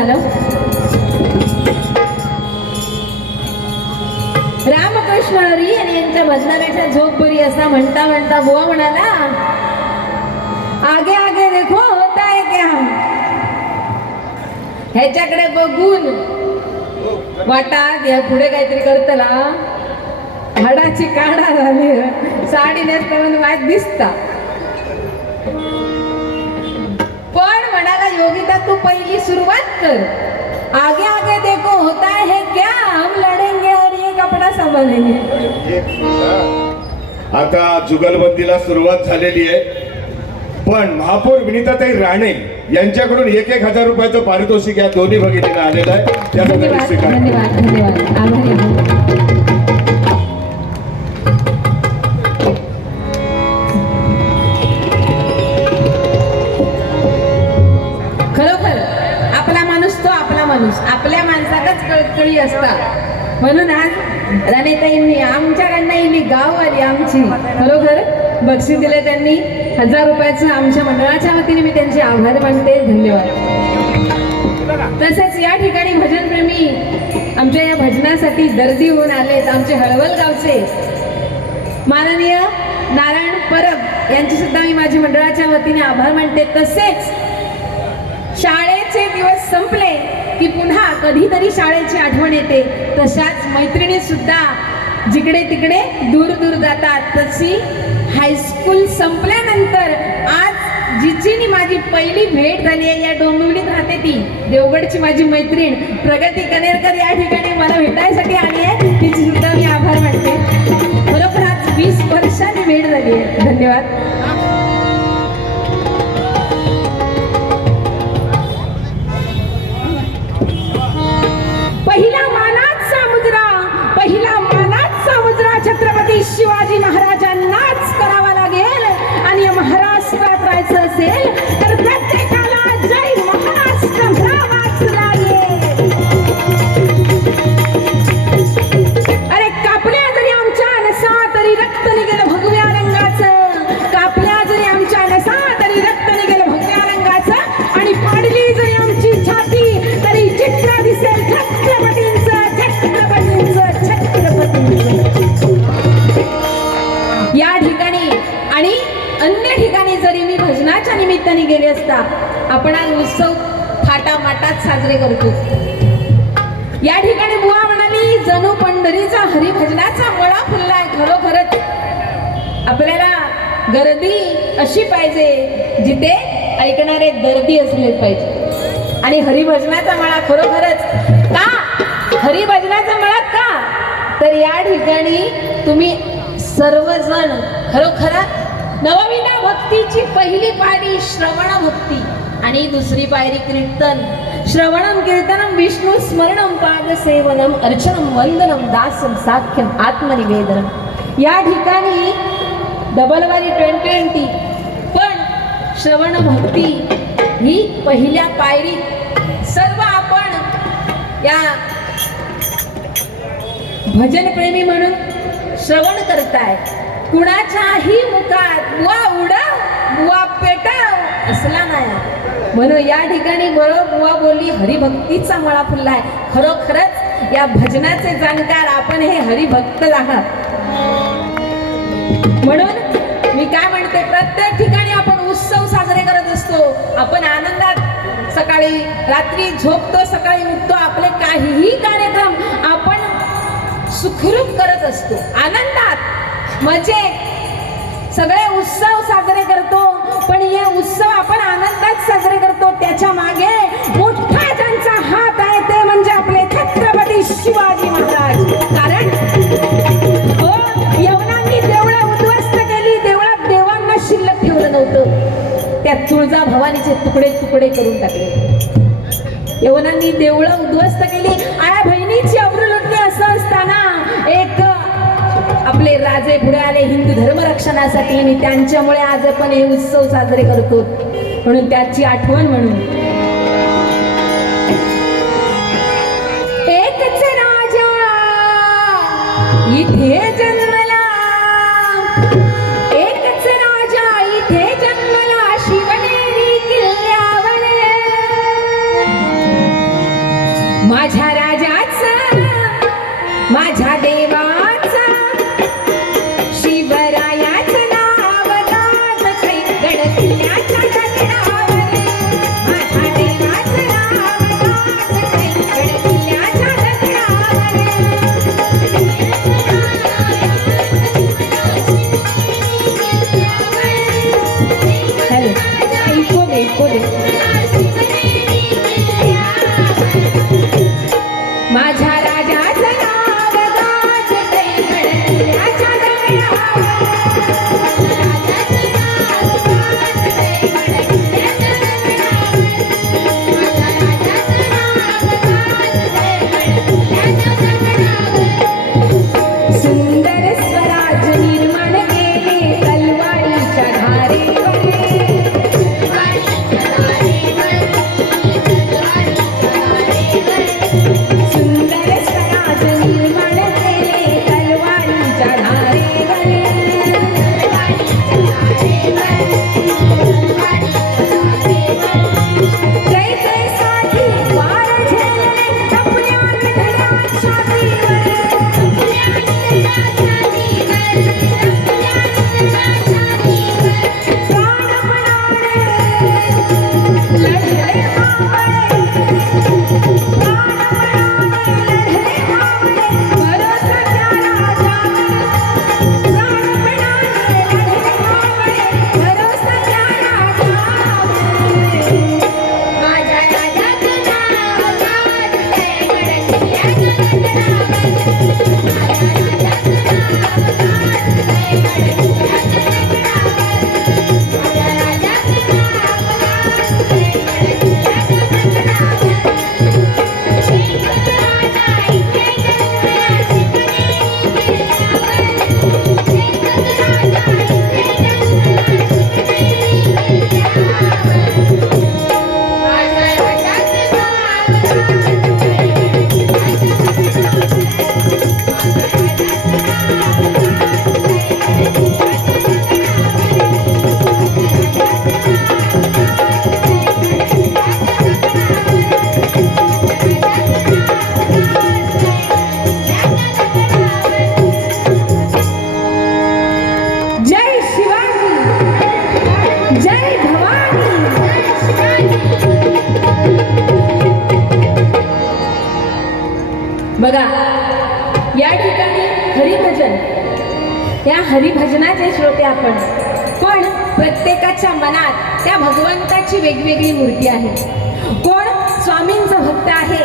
झालं? रामकृष्ण हरी आणि यांच्या भजनापेक्षा झोप बरी असा म्हणता म्हणता बुवा म्हणाला आगे आगे देखो होता है क्या? ह्याच्याकडे बघून वाटात या पुढे काहीतरी करतला. हाडाची काढा झाली. साडी नेसता म्हणून वाट दिसता. म्हणाला योगिता तू पहिली सुरुवात कर. आगे आगे देखो होता है क्या? हम लढेंगे और ये कपडा संभालेंगे. आता जुगलबंदीला सुरुवात झालेली आहे. पण महापौर विनिताताई राणे यांच्याकडून एक एक हजार रुपयाचं पारितोषिक या दोन्ही भगिनींना आलेलं आहे. त्याचा म्हणून आज राणेताईंनी आमच्याकडनं येईली गाव आली आमची. खरोखर बक्षीस दिले त्यांनी. हजार रुपयाचं आमच्या मंडळाच्या वतीने मी त्यांचे आभार मानते. धन्यवाद. तसेच या ठिकाणी भजनप्रेमी आमच्या या भजनासाठी दर्दी होऊन आलेत आमचे हळवल गावचे. माननीय नारायण परब यांचे सुद्धा मी माझ्या मंडळाच्या वतीने आभार मानते. तसेच शाळेचे दिवस संपले. की पुन्हा कधीतरी शाळेची आठवण येते. तशाच मैत्रिणी सुद्धा जिकडे तिकडे दूर दूर जातात. तशी हायस्कूल संपल्यानंतर आज जिचीनी माझी पहिली भेट झाली आहे या डोंबिवलीत राहते ती. देवगडची माझी मैत्रीण प्रगती कनेरकर या ठिकाणी मला भेटायसाठी आली आहे. तिची सुद्धा मी आभार मानते. बरोबर आज वीस वर्षांनी भेट झाली आहे. धन्यवाद. hacer. साजरे करतो. या ठिकाणी बुवा म्हणाली जणू पंढरीचा हरिभजनाचा मळा फुललाय खरोखरच. आपल्याला गर्दी अशी पाहिजे जिथे ऐकणारे दर्दी असले पाहिजे. आणि हरिभजनाचा मळा खरोखरच का? हरिभजनाचा मळा का? तर या ठिकाणी तुम्ही सर्वजण खरोखर नवविना भक्तीची पहिली पायरी श्रवण भक्ती आणि दुसरी पायरी कीर्तन. श्रवणम कीर्तनम विष्णू स्मरणम पाद अर्चनं अर्चनम वंदनम दासम साख्यम आत्मनिवेदनम या ठिकाणी डबल वारी ट्वेंटी ट्वेंटी. पण श्रवण भक्ती ही पहिल्या पायरी. सर्व आपण या भजनप्रेमी म्हणून श्रवण करताय. कुणाच्याही मुखात बुवा उडा बुवा पेटाव असला नाही. म्हणून या ठिकाणी बरोबर बुवा बोलली हरिभक्तीचा मळा फुललाय खरोखरच या भजनाचे जाणकार आपण हे हरिभक्त आहात. म्हणून मी काय म्हणते प्रत्येक ठिकाणी आपण उत्सव साजरे करत असतो. आपण आनंदात सकाळी रात्री झोपतो सकाळी उठतो आपले काहीही कार्यक्रम आपण सुखरूप करत असतो. आनंदात मजेत सगळे उत्सव साजरे करतो. पण हे उत्सव आपण आनंदात साजरे करतो. त्याच्यामागे मोठा ज्यांचा हात आहे ते म्हणजे आपले छत्रपती शिवाजी महाराज. कारण हो यवनांनी देवळं उद्ध्वस्त केली. देवळात देवांना शिल्लक ठेवलं नव्हतं. त्या तुळजा भवानीचे तुकडे तुकडे करून टाकले. यवनांनी देवळं उद्ध्वस्त केली. आज पुढे आले हिंदू धर्म रक्षणासाठी. आणि त्यांच्यामुळे आज आपण हे उत्सव साजरे करतो. म्हणून त्याची आठवण म्हणून. एकच राजा. इथे माझ्या बघा या ठिकाणी हरिभजन या हरिभजनाचे श्रोते आपण. पण प्रत्येकाच्या मनात त्या भगवंताची वेगवेगळी मूर्ती आहे. कोण? स्वामींचा भक्त आहे.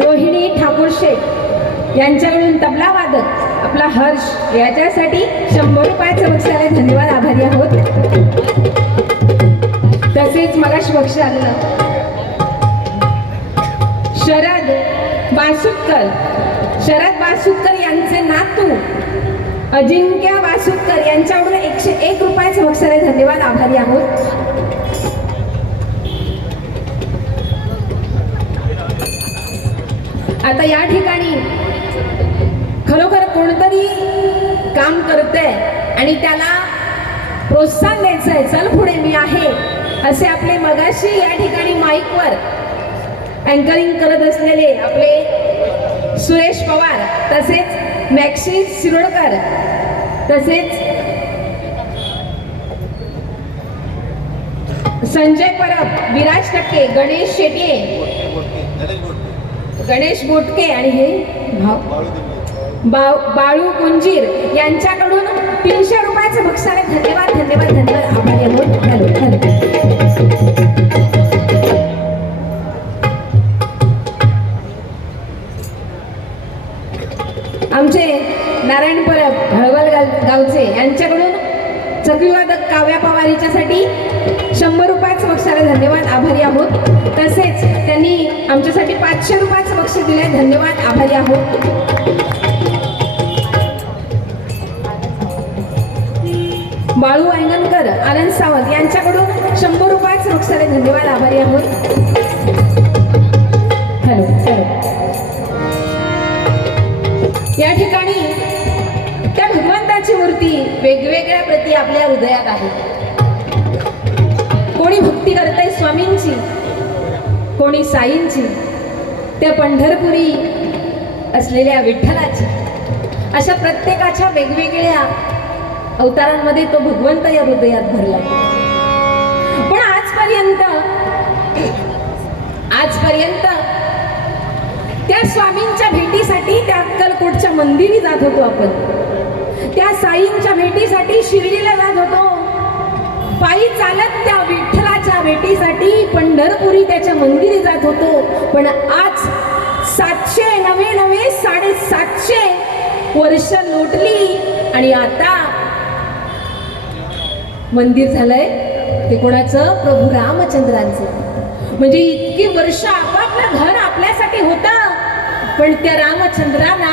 रोहिणी ठाकूर शेठ यांच्याकडून तबला वादक आपला हर्ष याच्यासाठी शंभर रुपयाचं बक्षाने धन्यवाद आभारी आहोत. तसेच मला श्वक्ष आलं शरद बासुटकर शरद बासुटकर यांचे नातू अजिंक्य बासुटकर यांच्याकडून एकशे एक रुपयाचं बक्षाने धन्यवाद आभारी आहोत. आता या ठिकाणी खरोखर कोणतरी काम करतंय आणि त्याला प्रोत्साहन द्यायचंय चल पुढे मी आहे. असे आपले मगाशी या ठिकाणी माईकवर अँकरिंग करत असलेले आपले सुरेश पवार तसेच मॅक्सी शिरोडकर तसेच संजय परब विराज टक्के गणेश शेटे गणेश बोटके आणि हे भाव बाव बाळू कुंजीर यांच्याकडून तीनशे रुपयाचं बक्षाने धन्यवाद धन्यवाद धन्यवाद. आभारी आहोत हॅलो हॅलो आमचे नारायण परब हळवल गाव- गावचे यांच्याकडून चक्रीवादक काव्या पवारीच्यासाठी शंभर रुपयाचं बक्षाला धन्यवाद आभारी आहोत. तसेच त्यांनी आमच्यासाठी पाचशे रुपयाचं बक्षीस दिले. धन्यवाद आभारी आहोत. सारे धन्यवाद आभारी आहोत. Hello hello. या ठिकाणी त्या भगवंताची मूर्ती वेगवेगळ्या प्रती आपल्या हृदयात आहे. कोणी भक्ती करतय स्वामींची कोणी साईंची त्या पंढरपुरी असलेल्या विठ्ठलाची. अशा प्रत्येकाच्या वेगवेगळ्या अवतारांमध्ये तो भगवंत या हृदयात भरला. आजपर्यंत त्या स्वामींच्या भेटीसाठी त्या अक्कलकोटच्या मंदिरी जात होतो आपण. त्या साईंच्या भेटीसाठी शिर्डीला जात होतो. पायी चालत त्या विठ्ठलाच्या भेटीसाठी पंढरपुरी त्याच्या मंदिरी जात होतो. पण आज सातशे नवे नवे साडेसातशे वर्ष लोटली आणि आता मंदिर झालंय ते कोणाचं? प्रभू रामचंद्रांचं. म्हणजे इतकी वर्ष आपापलं घर आपल्यासाठी होतं. पण त्या रामचंद्राला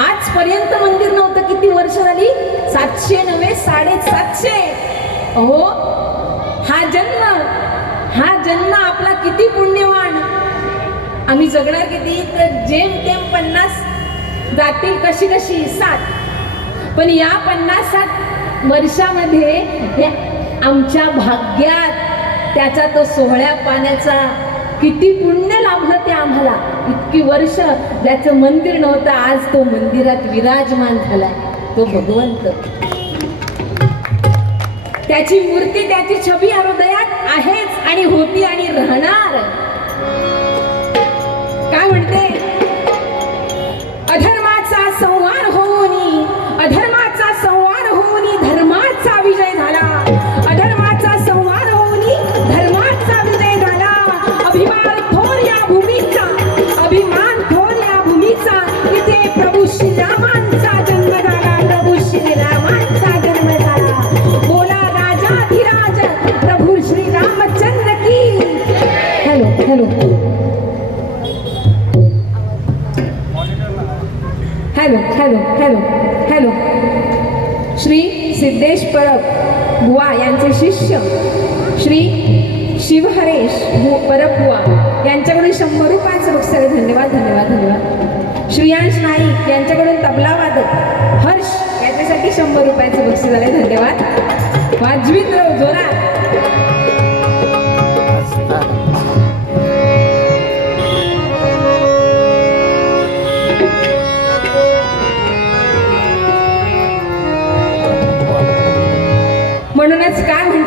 आजपर्यंत मंदिर नव्हतं. किती वर्ष झाली? सातशे नव्हे साडेसातशे. अहो हा जन्म हा जन्म आपला किती पुण्यवान. आम्ही जगणार किती? तर जेम तेम पन्नास जातील कशी कशी? सात. पण या पन्नास सात वर्षामध्ये आमच्या भाग्यात त्याचा तो सोहळ्या पाण्याचा किती पुण्य लाभलं ते आम्हाला. इतकी वर्ष त्याचं मंदिर नव्हतं आज तो मंदिरात विराजमान झालाय. तो भगवंत. त्याची मूर्ती त्याची छबी हृदयात आहेच आणि होती आणि राहणार. काय म्हणते? अधर्माचा संहार होऊनी अधर्माचा संहार hello hello hello. Shri Siddhesh Parab बुवा यांचे शिष्य श्री शिवहरेश बु परब बुवा यांच्याकडून शंभर रुपयाचं बक्षीस धन्यवाद धन्यवाद धन्यवाद. श्रियांश नाईक यांच्याकडून तबला वादक हर्ष याच्यासाठी शंभर रुपयाचं बक्षीस झाले धन्यवाद. वाजवीत जोरात.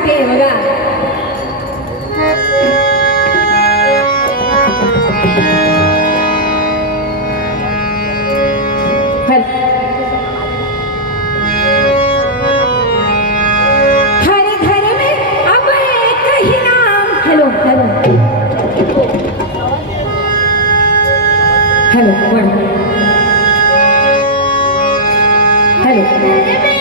म्हणूनच बघा हॅलो हॅलो. घर में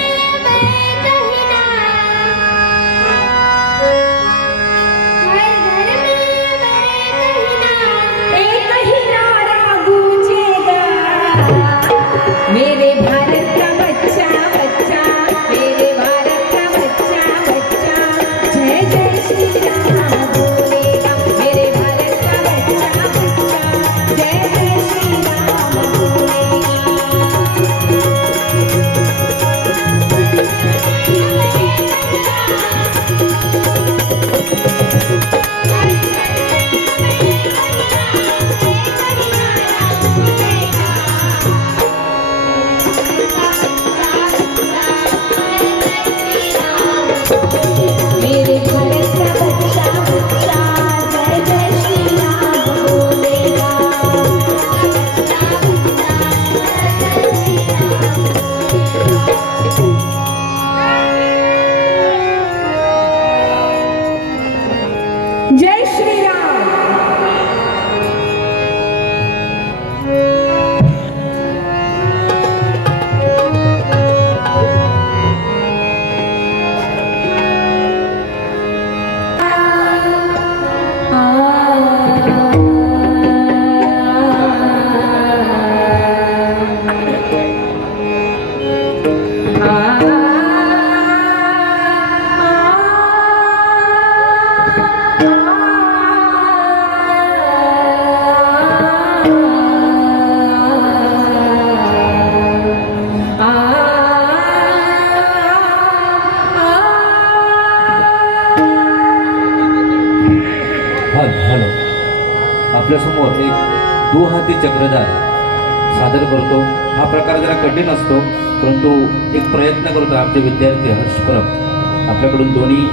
कठीण असतो परंतु एक प्रयत्न करतो आमचे विद्यार्थी हर्ष परब आपल्याकडून दोन्ही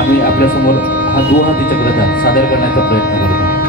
आम्ही आपल्यासमोर हा दुहाती चक्रधार सादर करण्याचा प्रयत्न करतो.